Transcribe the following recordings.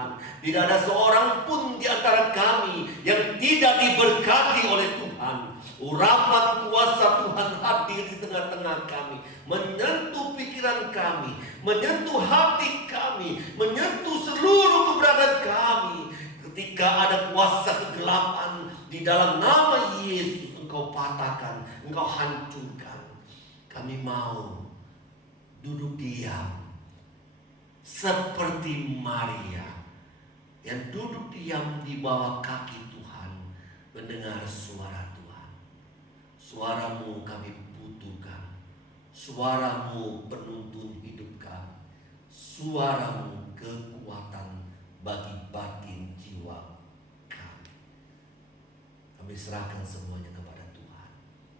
Tuhan. Tidak ada seorang pun di antara kami yang tidak diberkati oleh Tuhan. Urapan kuasa Tuhan hadir di tengah-tengah kami, menyentuh pikiran kami, menyentuh hati kami, menyentuh seluruh keberadaan kami. Ketika ada kuasa kegelapan, di dalam nama Yesus Engkau patahkan, Engkau hancurkan. Kami mau duduk diam seperti Maria yang duduk diam di bawah kaki Tuhan, mendengar suara Tuhan. Suaramu kami butuhkan, suaramu penuntun hidup kami, suaramu kekuatan bagi batin jiwa kami. Kami serahkan semuanya kepada Tuhan.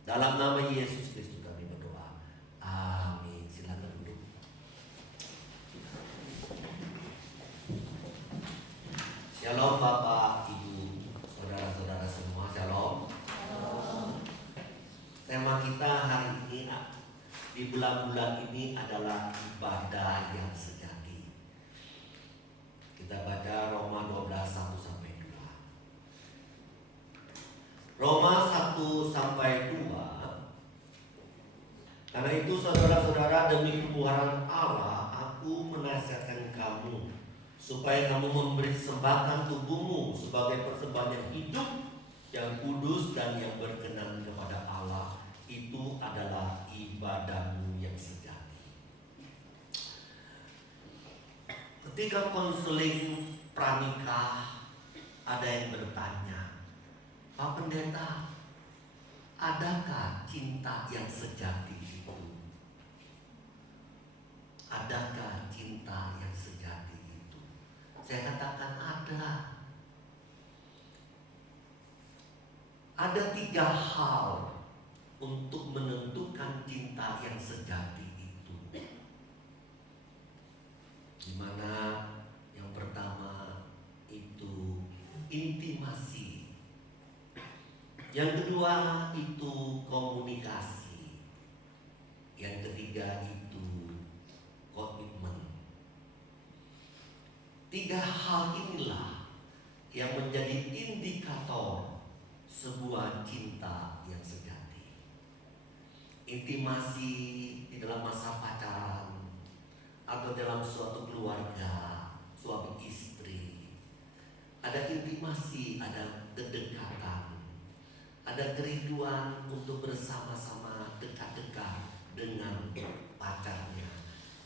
Dalam nama Yesus Kristus kami berdoa. Amin. Silakan duduk. Shalom Bapak, Ibu, saudara-saudara semua. Shalom. Tema kita hari ini di bulan-bulan ini adalah ibadah yang sejati. Kita baca Roma 12:1-2. Roma 1-2. Karena itu saudara-saudara, demi kemurahan Allah, aku menasihatkan kamu supaya kamu memberi sembahkan tubuhmu sebagai persembahan yang hidup, yang kudus dan yang berkenan kepada Allah. Itu adalah ibadahmu yang sejati. Ketika konseling pranikah, ada yang bertanya, Pak Pendeta, adakah cinta yang sejati itu? Adakah cinta yang sejati itu? Saya katakan ada. Ada 3 hal untuk menentukan cinta yang sejati itu. Dimana yang pertama itu intimasi, yang kedua itu komunikasi, yang ketiga itu komitmen. 3 hal inilah yang menjadi indikator sebuah cinta yang sejati. Intimasi di dalam masa pacaran atau dalam suatu keluarga, suami istri. Ada intimasi, ada kedekatan, ada kerinduan untuk bersama-sama dekat-dekat dengan pacarnya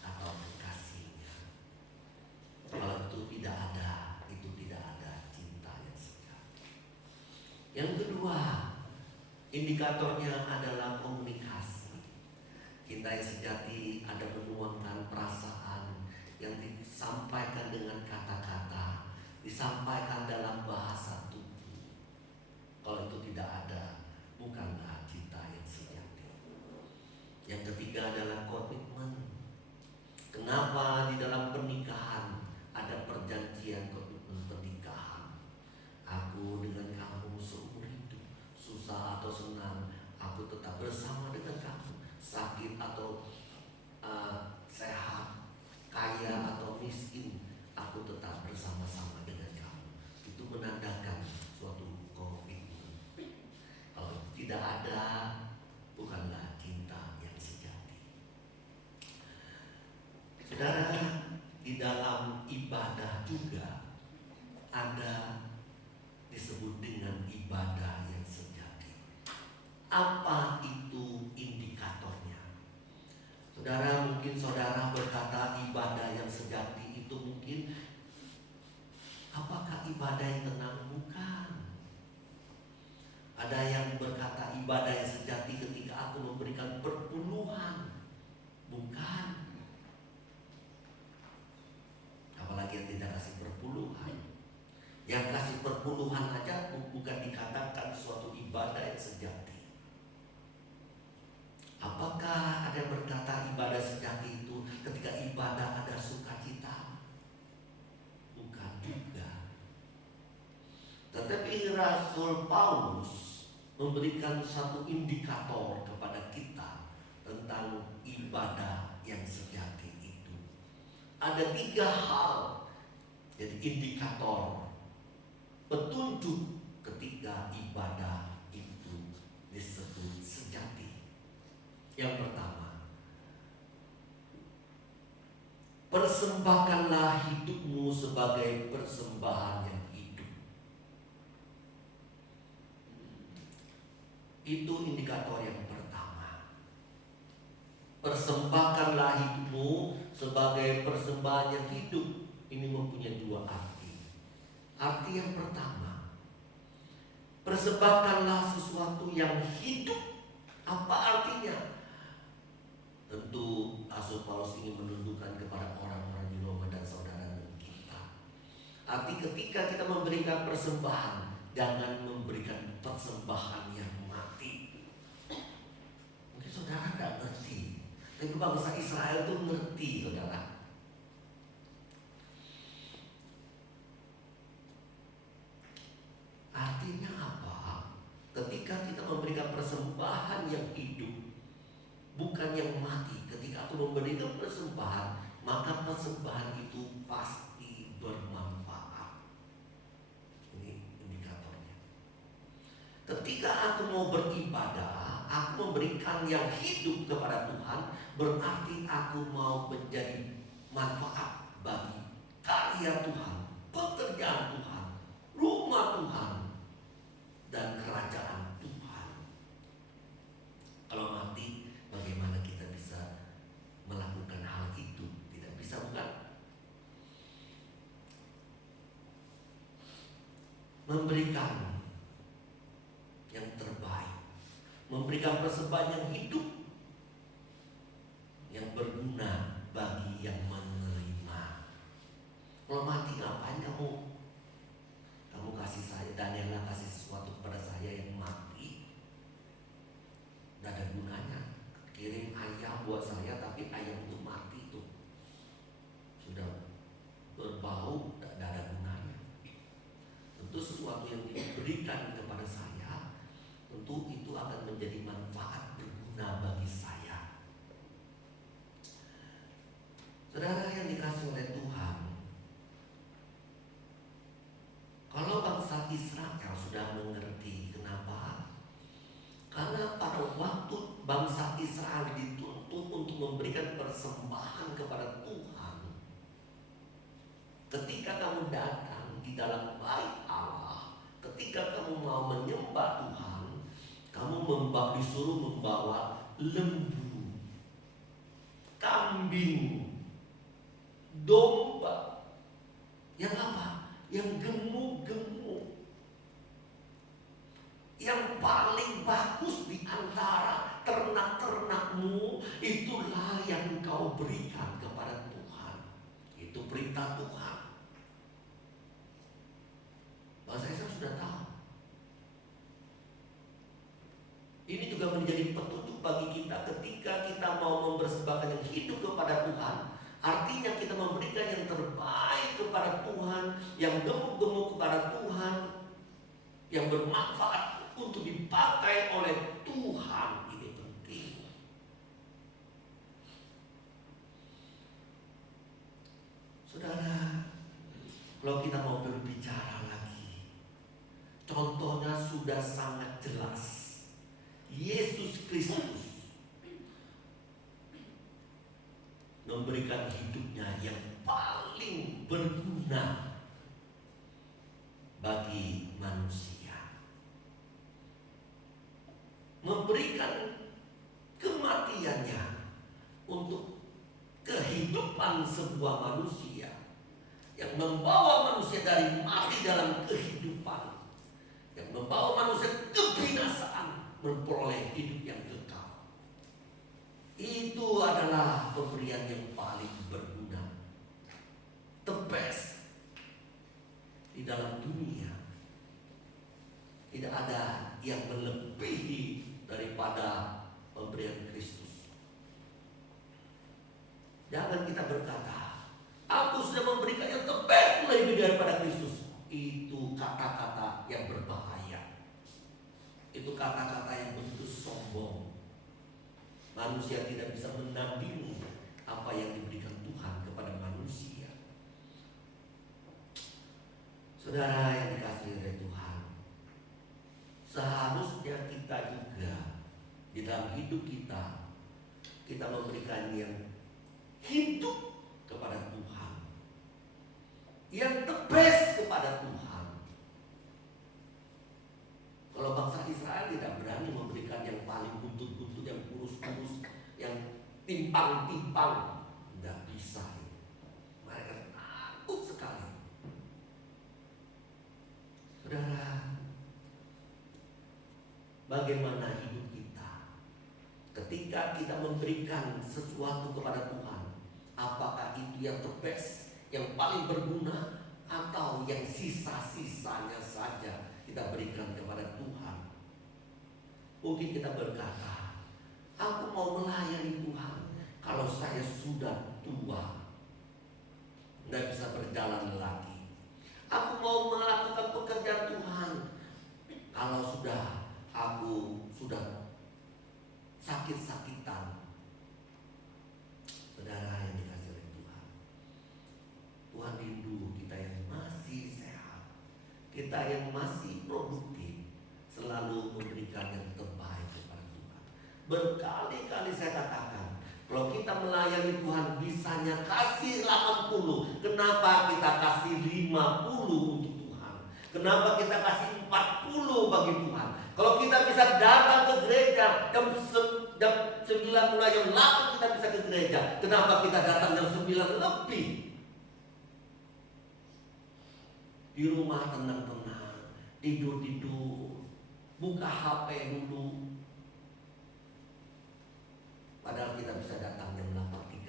atau kekasihnya. Kalau itu tidak ada, itu tidak ada cinta yang sejati. Yang kedua, indikatornya adalah komunikasi. Cinta yang sejati ada menuangkan perasaan yang disampaikan dengan kata-kata, disampaikan dalam bahasa tubuh. Kalau itu tidak ada, bukanlah cinta yang sejati. Yang ketiga adalah komitmen. Kenapa di dalam pernikahan ada perjanjian komitmen pernikahan? Aku dengan kamu seumur hidup, susah atau senang, aku tetap bersama dengan kamu. Sakit atau sehat, kaya atau miskin, aku tetap bersama-sama dengan kamu. Itu menandakan suatu komitmen. Kalau tidak ada, bukanlah cinta yang sejati. Saudara, di dalam ibadah juga ada disebut dengan ibadah yang sejati. Apa itu indikatornya? Saudara, mungkin saudara berkata ibadah yang sejati itu mungkin apakah ibadah yang tenang? Bukan. Ada yang berkata ibadah yang sejati ketika aku memberikan perpuluhan. Bukan. Apalagi yang tidak kasih perpuluhan. Yang kasih perpuluhan aja bukan dikatakan suatu ibadah yang sejati. Apakah ada yang berkata ibadah sejati itu ketika ibadah ada sukacita? Bukan juga. Tetapi Rasul Paulus memberikan satu indikator kepada kita tentang ibadah yang sejati itu. Ada 3 hal Jadi indikator, petunjuk ketika ibadah itu disebut sejati. Yang pertama, persembahkanlah hidupmu sebagai persembahan yang hidup. Itu indikator yang pertama. Persembahkanlah hidupmu sebagai persembahan yang hidup. Ini mempunyai dua arti. Arti yang pertama, persembahkanlah sesuatu yang hidup. Apa artinya? Tentu Rasul Paulus ini menunjukkan kepada orang-orang di Roma dan saudara kita. Arti ketika kita memberikan persembahan, jangan memberikan persembahan yang mati. Mungkin saudara tidak ngerti, tapi bangsa Israel itu ngerti, saudara. Artinya apa? Ketika kita memberikan persembahan yang hidup, bukan yang mati. Ketika aku memberikan persembahan, maka persembahan itu pasti bermanfaat. Ini indikatornya. Ketika aku mau beribadah, aku memberikan yang hidup kepada Tuhan, berarti aku mau menjadi manfaat bagi karya Tuhan, pekerjaan Tuhan, rumah Tuhan, dan kerajaan Tuhan. Kalau mati, bagaimana kita bisa melakukan hal itu? Tidak bisa, bukan? Memberikan yang terbaik, memberikan persembahan yang hidup, yang berguna bagi yang menerima. Kalau mati, ngapain kamu kasih saya, Daniela kasih sesuatu kepada saya yang mati? Tidak ada gunanya. Kirim ayam buat saya, tapi ayam itu mati, itu sudah berbau, tidak ada gunanya. Tentu sesuatu yang diberikan kepada saya, tentu itu akan menjadi manfaat, berguna bagi saya. Saudara yang dikasih oleh Tuhan, kalau bangsa Israel sudah mengerti, kenapa? Karena pada waktu bangsa Israel dituntut untuk memberikan persembahan kepada Tuhan, ketika kamu datang di dalam bait Allah, ketika kamu mau menyembah Tuhan, kamu disuruh membawa lembu, kambing, domba, yang apa? Yang gemuk-gemuk, yang paling bagus di antara ternak-ternakmu, itulah yang kau berikan kepada Tuhan. Itu perintah Tuhan. Bangsa Israel sudah tahu. Ini juga menjadi petunjuk bagi kita ketika kita mau mempersembahkan yang hidup kepada Tuhan. Artinya kita memberikan yang terbaik kepada Tuhan, yang gemuk-gemuk kepada Tuhan, yang bermanfaat untuk dipakai oleh Tuhan. Ini penting. Saudara, kalau kita mau berbicara lagi, contohnya sudah sangat jelas. Yesus Kristus memberikan hidupnya yang paling berguna bagi manusia, memberikan kematiannya untuk kehidupan sebuah manusia, yang membawa manusia dari mati dalam kehidupan, yang membawa manusia kebinasaan memperoleh hidup yang kekal. Itu adalah pemberian yang paling berguna, the best di dalam dunia. Tidak ada yang melebihi daripada pemberian Kristus. Jangan kita berkata, aku sudah memberikan yang the best lebih daripada Kristus. Itu kata-kata yang berbahaya. Itu kata-kata yang begitu sombong. Manusia tidak bisa menandingi apa yang diberikan Tuhan kepada manusia. Saudara yang dikasihi oleh Tuhan, seharusnya kita juga di dalam hidup kita memberikan yang hidup kepada Tuhan, yang the best kepada Tuhan. Kalau bangsa Israel tidak berani memberikan yang paling buntut-buntut, yang kurus-kurus, yang timpang-timpang, tidak bisa. Mereka takut sekali. Saudara, bagaimana hidup kita ketika kita memberikan sesuatu kepada Tuhan? Apakah itu yang terbest, yang paling berguna, atau yang sisa-sisanya saja kita berikan kepada Tuhan? Mungkin kita berkata, aku mau melayani Tuhan kalau saya sudah tua, tidak bisa berjalan lagi. Aku mau melakukan pekerjaan Tuhan kalau aku sudah sakit-sakitan. Saudara yang dikasihi oleh Tuhan, Tuhan rindu kita yang masih sehat, kita yang masih produktif, selalu memberikan yang terbaik kepada Tuhan. Berkali-kali saya katakan, kalau kita melayani Tuhan bisanya kasih 80, kenapa kita kasih 50 untuk Tuhan? Kenapa kita kasih 40 bagi Tuhan? Kalau kita bisa datang ke gereja jam 9 mulai jam 8 kita bisa ke gereja, kenapa kita datang jam 9 lebih? Di rumah tenang-tenang, tidur-tidur, buka HP dulu. Padahal kita bisa datang jam 8.30.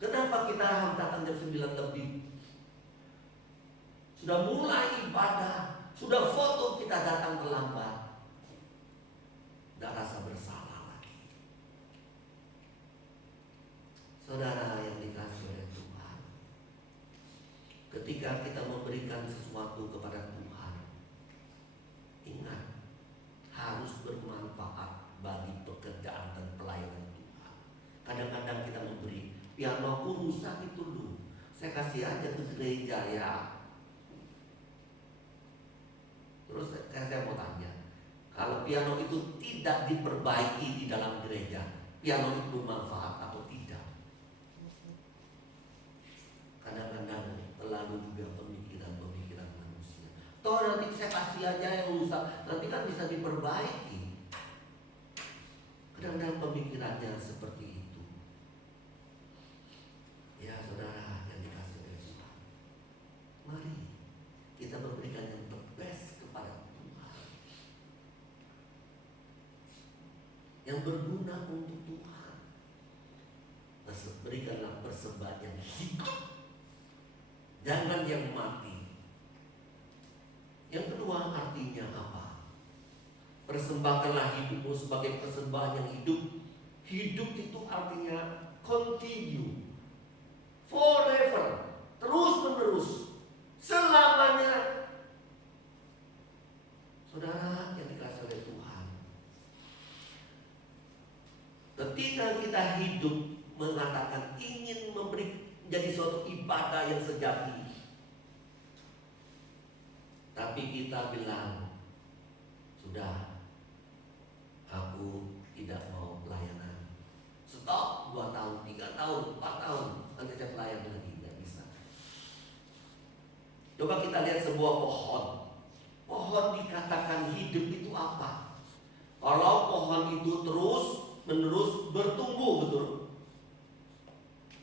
Kenapa kita harus datang jam 9 lebih? Sudah mulai ibadah, sudah foto kita datang terlambat. Tidak rasa bersalah lagi. Saudara yang dikasihi oleh Tuhan, ketika kita memberikan sesuatu kepada Tuhan, ingat, harus bermanfaat bagi pekerjaan dan pelayanan Tuhan. Kadang-kadang kita memberi, piano pun rusak itu dulu, saya kasih aja ke gereja ya. Terus saya mau tanya, kalau piano itu tidak diperbaiki di dalam gereja, piano itu bermanfaat atau tidak? Kadang-kadang terlalu juga pemikiran manusia. Toh nanti saya kasih aja yang rusak, nanti kan bisa diperbaiki. Kadang-kadang pemikirannya seperti itu. Ya saudara yang dikasihi oleh Tuhan, mari kita memberikan yang terbest kepada Tuhan, yang berguna untuk Tuhan. Berikanlah persembahan yang hidup, jangan yang mati. Yang kedua artinya apa? Persembahkanlah hidupmu sebagai persembahan yang hidup. Hidup itu artinya continue, forever, terus menerus, selamanya. Saudara yang dikasihi oleh Tuhan, ketika kita hidup mengatakan ingin menjadi suatu ibadah yang sejati, tapi kita bilang, sudah, aku tidak mau pelayanan. Stop 2 tahun, 3 tahun, 4 tahun, nanti saya pelayan lagi. Tidak bisa. Coba kita lihat sebuah pohon. Pohon dikatakan hidup itu apa? Kalau pohon itu terus menerus bertumbuh, betul?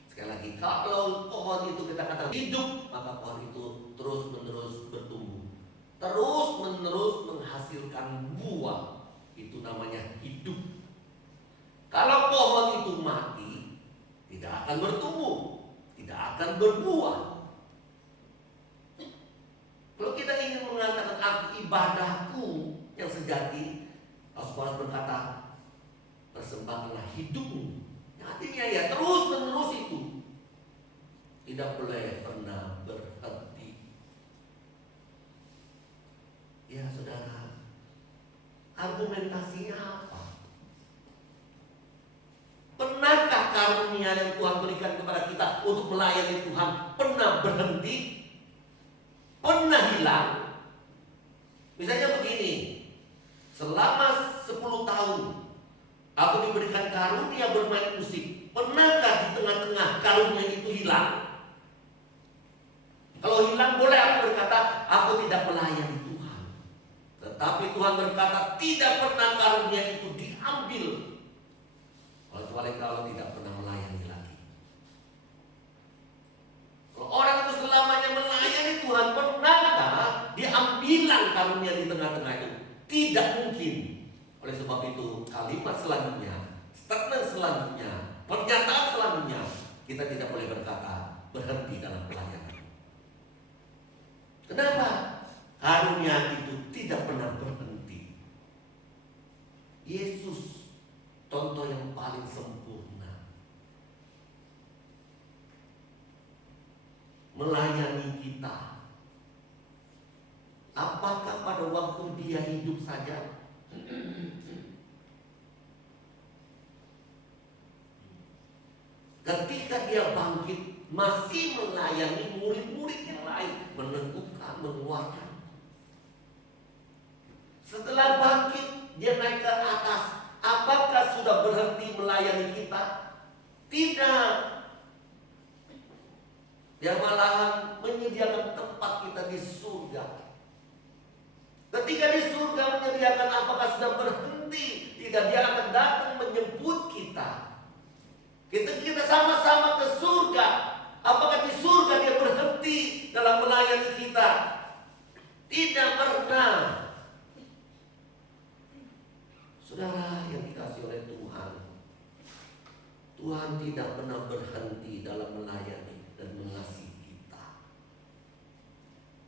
Sekali lagi, kalau pohon itu kita katakan hidup, maka pohon itu terus menerus bertumbuh, terus menerus menghasilkan buah. Itu namanya hidup. Kalau pohon itu mati, tidak akan bertumbuh, tidak akan berbuah. Kalau kita ingin mengatakan aku ibadahku yang sejati, Paulus berkata, persembahkanlah hidupmu. Artinya ya terus menerus itu, tidak boleh pernah berhenti. Ya saudara, argumentasinya apa? Pernahkah karunia yang Tuhan berikan kepada kita untuk melayani Tuhan pernah berhenti? pernah hilang. Misalnya begini, selama 10 tahun aku diberikan karunia bermain musik. Pernahkah di tengah-tengah karunia itu hilang? Kalau hilang boleh aku berkata, aku tidak melayani Tuhan. Tetapi Tuhan berkata, tidak pernah karunia itu diambil. Kecuali kalau tidak pernah melayani lagi. Kalau orang itu selamanya melayani Tuhan, pernahkah diambilan karunia di tengah-tengah itu? Tidak mungkin. Oleh sebab itu, kalimat selanjutnya, statement selanjutnya, pernyataan selanjutnya, kita tidak boleh berkata berhenti dalam pelayanan. Kenapa? Karunia itu tidak pernah berhenti. Yesus contoh yang paling sempurna, melayani kita. Apakah pada waktu dia hidup saja? Ketika dia bangkit, masih melayani murid-murid yang lain, meneguhkan, menguatkan. Setelah bangkit, dia naik ke atas. Apakah sudah berhenti melayani kita? Tidak. Dia malahan menyediakan tempat kita di surga. Ketika di surga menyediakan, apakah sudah berhenti? Tidak, dia akan datang menjemput kita. Kita sama-sama ke surga. Apakah di surga dia berhenti dalam melayani kita? Tidak pernah. Saudara yang dikasihi oleh Tuhan, Tuhan tidak pernah berhenti dalam melayani dan mengasihi kita.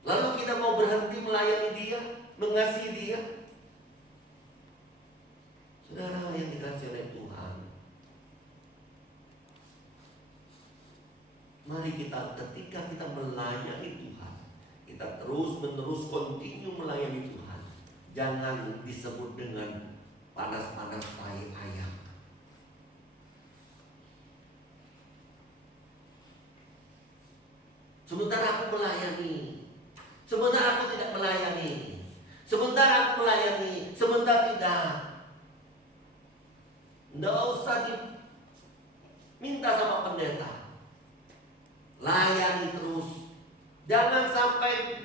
Lalu kita mau berhenti melayani dia, mengasihi dia? Saudara yang dikasihi oleh Tuhan, mari kita, ketika kita melayani Tuhan, kita terus-menerus continue melayani Tuhan. Jangan disebut dengan panas-panas tai ayam. Sementara aku melayani, sementara aku tidak melayani, sementara aku melayani, sementara tidak. Tidak usah diminta sama pendeta. Layani terus. Jangan sampai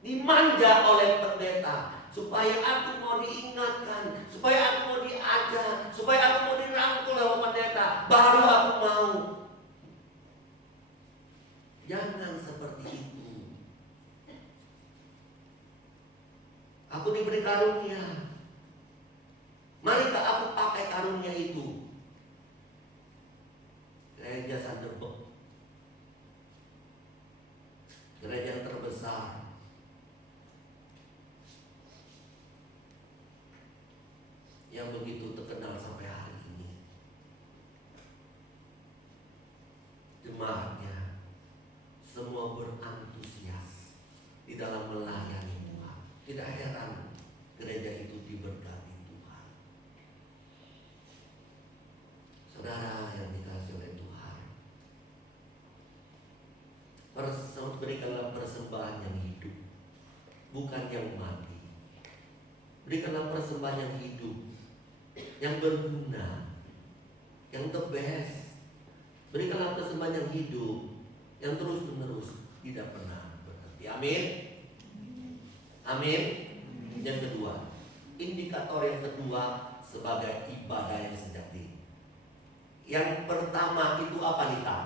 dimanja oleh pendeta. Supaya aku mau diingatkan, supaya aku mau diajar, supaya aku mau dirangkul oleh pendeta, baru aku mau. Jangan seperti itu. Aku diberi karunia. Marikah aku pakai karunia itu? Gereja Sanderbek, gereja yang terbesar, yang begitu terkenal sampai hari ini. Jemaatnya semua berantusias di dalam melayani Tuhan. Tidak heran gereja itu diberkati Tuhan. Saudara yang dikasihi oleh Tuhan, berikanlah persembahan yang hidup, bukan yang mati. Berikanlah persembahan yang hidup, yang berguna, yang the best. Berikanlah persembahan yang hidup, yang terus-menerus, tidak pernah berhenti. Amin. Amin. Yang kedua, indikator yang kedua sebagai ibadah yang sejati. Yang pertama itu apa kita?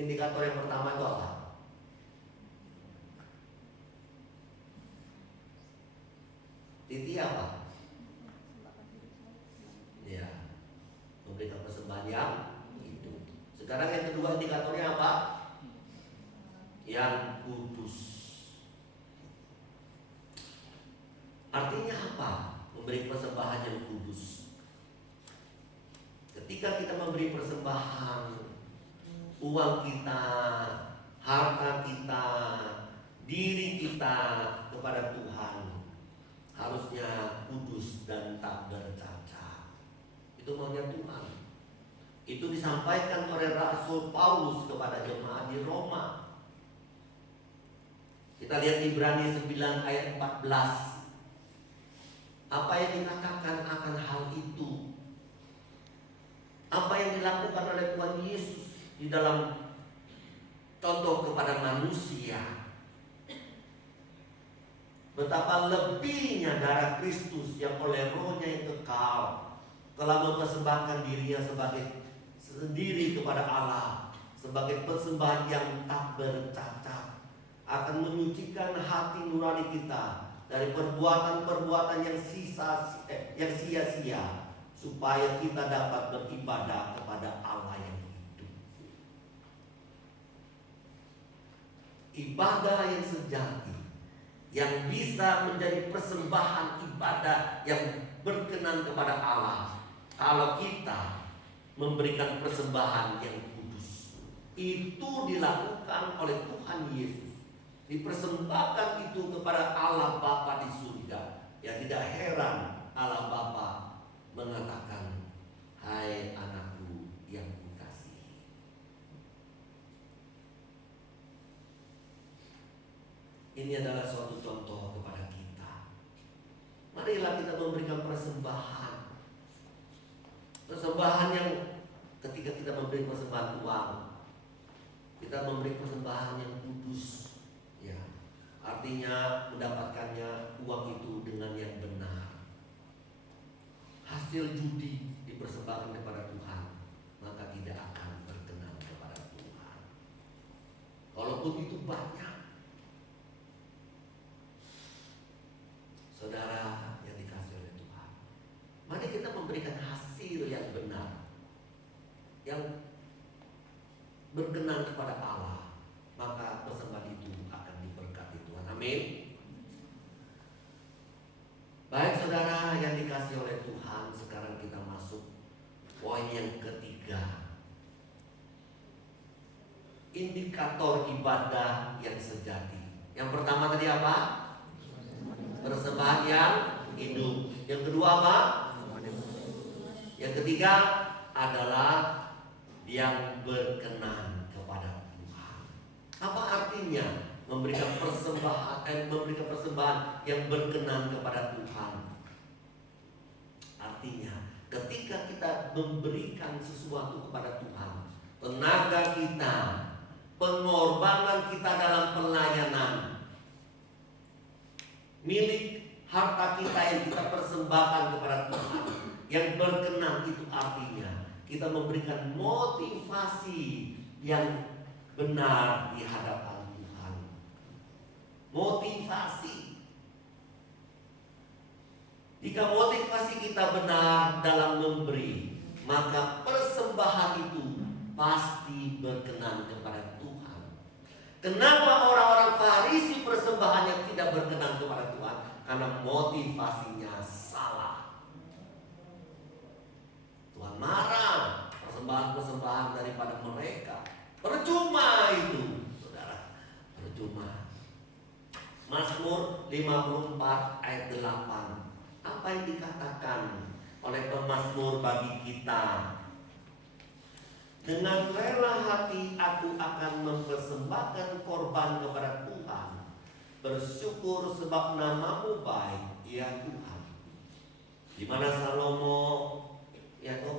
Indikator yang pertama itu apa? Titi apa? Ya, memberikan persembahan yang itu. Sekarang yang kedua indikatornya apa? Yang kudus. Artinya apa? Memberi persembahan yang kudus. Ketika kita memberi persembahan, uang kita, harta kita, diri kita kepada Tuhan, harusnya kudus dan tak bercacat. Itu maunya Tuhan. Itu disampaikan oleh Rasul Paulus kepada jemaat di Roma. Kita lihat Ibrani 9 ayat 14. Apa yang dikatakan akan hal itu? Apa yang dilakukan oleh Tuhan Yesus di dalam contoh kepada manusia? Betapa lebihnya darah Kristus yang oleh rohnya yang kekal telah mempersembahkan dirinya sebagai sendiri kepada Allah, sebagai persembahan yang tak bercacat, akan menyucikan hati nurani kita dari perbuatan-perbuatan yang sia-sia, supaya kita dapat beribadah kepada Allah yang hidup. Ibadah yang sejati, yang bisa menjadi persembahan ibadah yang berkenan kepada Allah, kalau kita memberikan persembahan yang kudus. Itu dilakukan oleh Tuhan Yesus. Dipersembahkan itu kepada Allah Bapa di surga. Ya, tidak heran Allah Bapa mengatakan, hai anakku yang kukasihi. Ini adalah suatu contoh kepada kita. Marilah kita memberikan persembahan. Persembahan yang ketika kita memberi persembahan uang, kita memberi persembahan yang kudus, ya. Artinya mendapatkannya uang itu dengan yang benar. Hasil judi dipersembahkan kepada Tuhan, maka tidak akan berkenan kepada Tuhan. Walaupun itu banyak. Saudara yang dikasihi oleh Tuhan, mari kita memberikan hasil yang benar, yang berkenan kepada Allah, maka persembahan itu akan diberkati Tuhan. Amin. Baik saudara yang dikasihi oleh Tuhan, sekarang kita masuk poin yang ketiga. Indikator ibadah yang sejati. Yang pertama tadi apa? Persembahan yang hidup. Yang kedua apa? Yang ketiga adalah yang berkenan kepada Tuhan. Apa artinya memberikan persembahan yang berkenan kepada Tuhan? Artinya ketika kita memberikan sesuatu kepada Tuhan, tenaga kita, pengorbanan kita dalam pelayanan, milik harta kita yang kita persembahkan kepada Tuhan, yang berkenan, itu artinya kita memberikan motivasi yang benar di hadapan Tuhan. Motivasi. Jika motivasi kita benar dalam memberi, maka persembahan itu pasti berkenan kepada Tuhan. Kenapa orang-orang Farisi persembahannya tidak berkenan kepada Tuhan? Karena motivasinya salah. Tuhan marah persembahan-persembahan daripada mereka. Percuma itu, saudara, percuma. Mazmur 54 ayat 8. Apa yang dikatakan oleh pemazmur bagi kita? Dengan rela hati aku akan mempersembahkan korban kepada Tuhan. Bersyukur sebab namamu baik, ya Tuhan. Di mana Salomo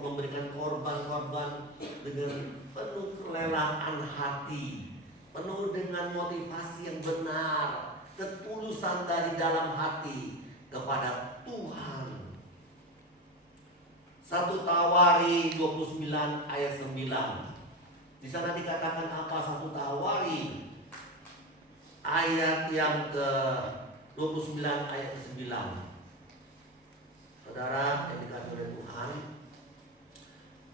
memberikan korban-korban dengan penuh kerelaan hati, penuh dengan motivasi yang benar, ketulusan dari dalam hati kepada Tuhan. 1 Tawari 29 ayat 9. Di sana dikatakan apa 1 Tawari ayat yang ke-29 ayat ke-9. Saudara yang dikasihi oleh Tuhan,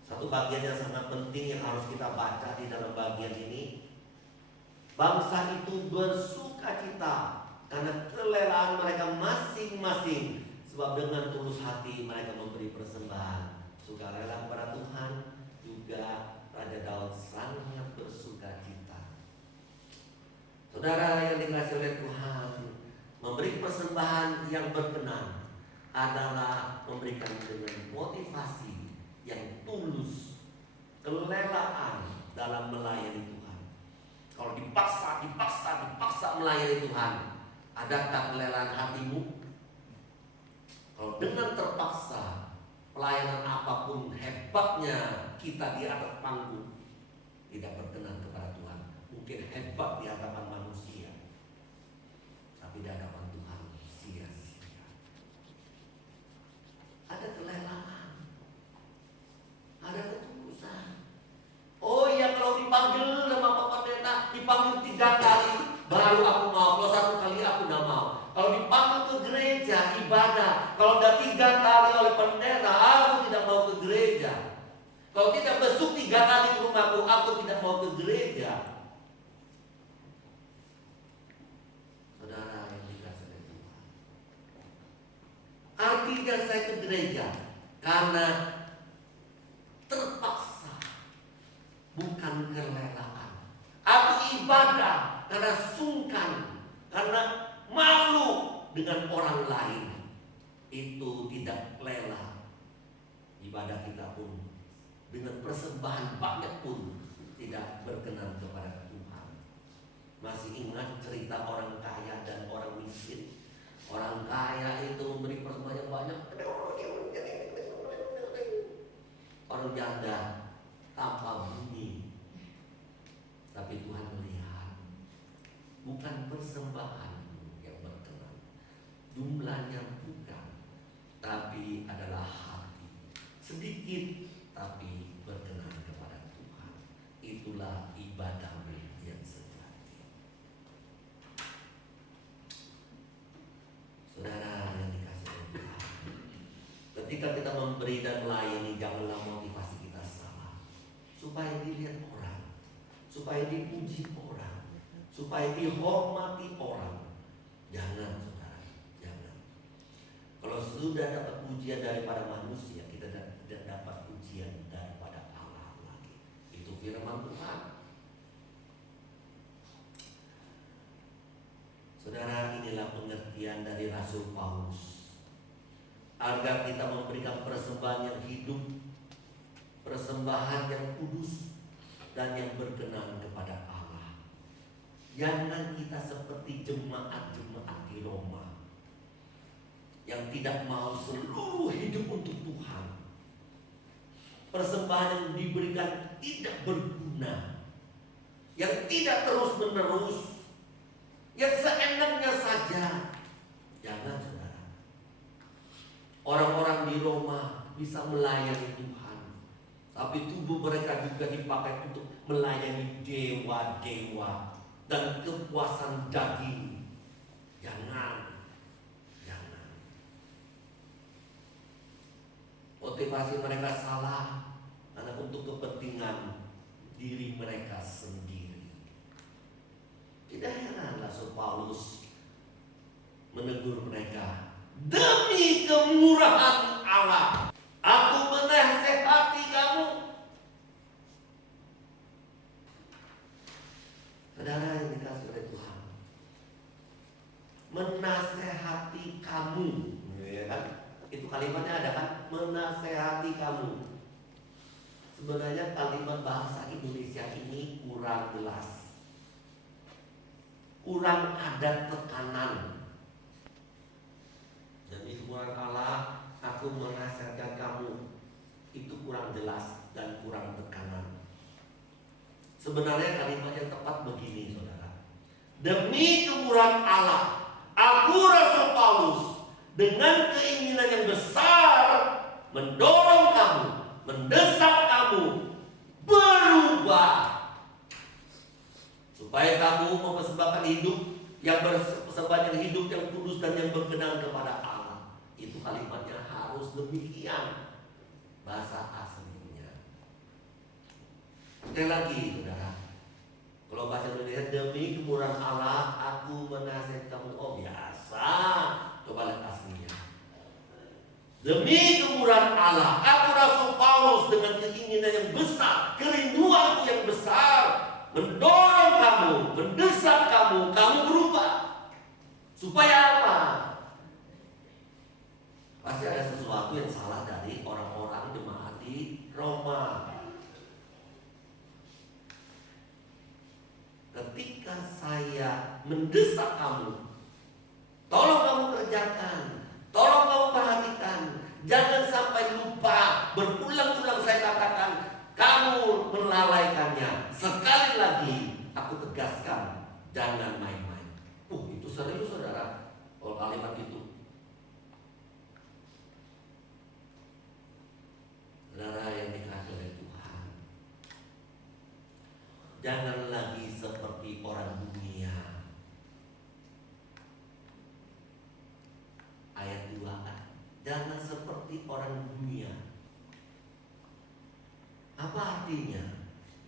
satu bagian yang sangat penting yang harus kita baca di dalam bagian ini. Bangsa itu bersukacita karena kerelaan mereka masing-masing, sebab dengan tulus hati mereka memberi persembahan. Sukarela kepada Tuhan. Juga Raja Daud sangat bersukacita. Saudara yang dikasihi oleh Tuhan, memberi persembahan yang berkenan adalah memberikan dengan motivasi yang tulus, kelelaan dalam melayani Tuhan. Kalau dipaksa melayani Tuhan, adakah kelelaan hatimu? Kalau dengan terpaksa, pelayanan apapun hebatnya kita di atas panggung tidak berkenan kepada Tuhan. Mungkin hebat di hadapan manusia, tapi di hadapan Tuhan sia-sia. Ada kelelaan, ada ketulusan. Oh iya, kalau dipanggil sama Pak Pendeta, dipanggil 3 kali baru aku mau. Kalau 1 kali aku tidak mau. Kalau dipanggil ke gereja ibadah, kalau udah 3 kali oleh pendeta, aku tidak mau ke gereja. Kalau tidak besuk 3 kali ke rumahku, aku tidak mau ke gereja. Saudara yang dikasih oleh Tuhan, artinya saya ke gereja karena terpaksa, bukan kerelaan. Aku ibadah karena sungkan, karena malu dengan orang lain. Itu tidak rela. Ibadah kita pun dengan persembahan banyak pun tidak berkenan kepada Tuhan. Masih ingat cerita orang kaya dan orang miskin? Orang kaya itu memberi persembahan banyak, orang janda tanpa bunyi. Tapi Tuhan melihat bukan persembahan yang berkenan, jumlahnya bukan, tapi adalah hati. Sedikit tapi berkenan kepada Tuhan. Itulah ibadah yang sejati. Saudara yang dikasih oleh Tuhan, ketika kita memberi dan melayani, janganlah motivasi kita salah. Supaya dilihat orang, supaya dipuji orang, supaya dihormati orang. Jangan, saudara, jangan. Kalau sudah dapat pujian daripada manusia, kita tidak dapat pujian daripada Allah lagi. Itu firman Tuhan. Saudara, inilah pengertian dari Rasul Paulus, agar kita memberikan persembahan yang hidup, persembahan yang kudus, dan yang berkenan kepada Allah. Jangan kita seperti jemaat-jemaat di Roma yang tidak mau seluruh hidup untuk Tuhan. Persembahan yang diberikan tidak berguna, yang tidak terus menerus, yang seenaknya saja. Jangan, saudara. Orang-orang di Roma bisa melayani Tuhan, tapi tubuh mereka juga dipakai untuk melayani dewa-dewa dan kepuasan daging. Jangan, jangan. Motivasi mereka salah karena untuk kepentingan diri mereka sendiri. Tidak heran Rasul Paulus menegur mereka, demi kemurahan Allah, aku menasehati kamu. Saudara yang dikasih oleh Tuhan, menasehati kamu, ya kan? Itu kalimatnya ada kan? Menasehati kamu. Sebenarnya kalimat bahasa Indonesia ini kurang jelas, kurang ada tekanan. Demi kemurahan Allah, aku menasehati kamu. Itu kurang jelas dan kurang tekanan. Sebenarnya kalimat yang tepat begini, saudara. Demi kemurahan Allah, aku Rasul Paulus dengan keinginan yang besar mendorong kamu, mendesak kamu berubah, supaya kamu mempersembahkan hidup yang persembahan yang hidup, yang kudus dan yang berkenan kepada Allah. Itu kalimatnya harus demikian bahasa aslinya. Sekali lagi, saudara, kalau bahasa Indonesia, demi kemurahan Allah aku menasihati kamu. Oh biasa. Coba lihat aslinya. Demi kemurahan Allah, aku Rasul Paulus dengan keinginan yang besar, kerinduanku yang besar, mendorong kamu, mendesak kamu, kamu berubah. Supaya apa? Pasti ada sesuatu yang salah dari orang-orang jemaat di Roma. Ketika saya mendesak kamu. Tolong kamu kerjakan, tolong kamu perhatikan. Jangan sampai lupa. Berulang-ulang saya katakan, kamu melalaikannya. Sekali lagi aku tegaskan, jangan main-main. Itu serius saudara. Kalau kalimat itu, saudara yang dikasihi oleh Tuhan, jangan lagi seperti orang dunia. Ayat 2 kan, jangan seperti orang dunia. Apa artinya?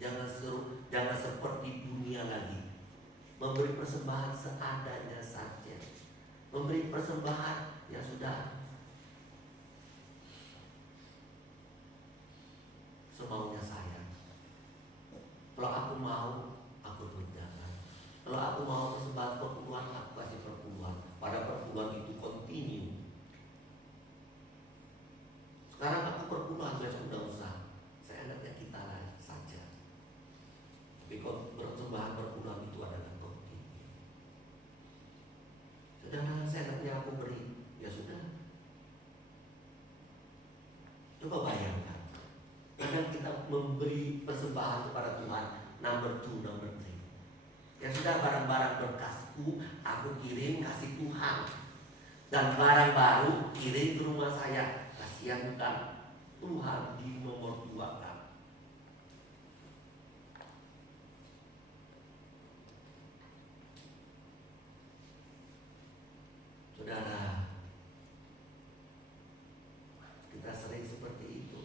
Jangan seperti dunia lagi. Memberi persembahan seadanya saja. Memberi persembahan yang sudah semaunya saya. Kalau aku mau, aku kerjakan. Kalau aku mau persembahan perpuluhan, aku kasih perpuluhan. Pada perpuluhan itu continue. Sekarang aku perpuluhan, besok udah usah. Saya enaknya kita saja. Tapi kalau persembahan perpuluhan itu adalah continue. Saudara, saya enaknya aku beri. Ya sudah. Coba bayangkan. Kadang kita memberi persembahan kepada Tuhan, number 2, number 3. Ya sudah, barang-barang berkasku aku kirim kasih Tuhan. Dan barang baru kirim ke rumah saya. Kasihan bukan? Tuhan di nomor 2 kan. Saudara, kita sering seperti itu.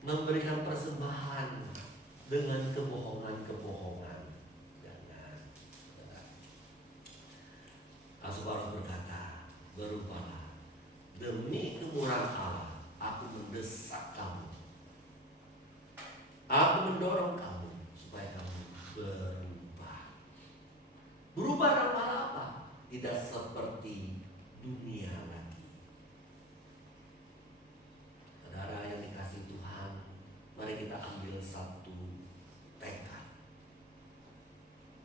Memberikan persembahan dengan kebohongan-kebohongan. Jangan. Rasul Paulus berkata, berubahlah. Demi kemurahan Allah, aku mendesak kamu. Aku mendorong kamu supaya kamu berubah. Berubah dalam hal apa? Tidak seperti dunia lagi. Saudara yang dikasihi Tuhan, mari kita ambil satu tekad,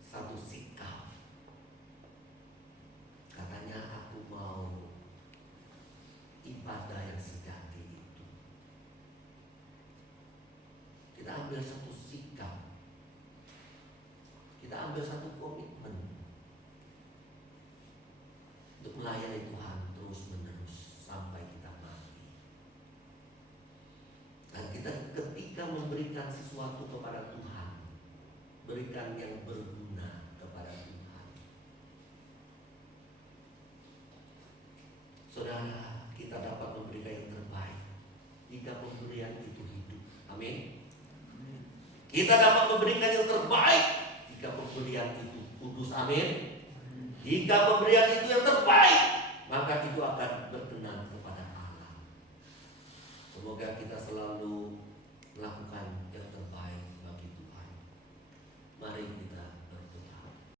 satu sikap. Katanya aku mau ibadah yang sejati itu. Kita ambil satu sikap, kita ambil satu komitmen untuk melayani Tuhan terus menerus sampai kita mati. Dan kita ketika memberikan sesuatu kepada Tuhan, berikan yang berguna kepada Tuhan. Saudara, kita dapat memberikan yang terbaik jika pemberian itu hidup. Amin. Kita dapat memberikan yang terbaik jika pemberian itu kudus. Amin. Jika pemberian itu yang terbaik, maka itu akan berkenan kepada Allah. Semoga kita selalu melakukan yang terbaik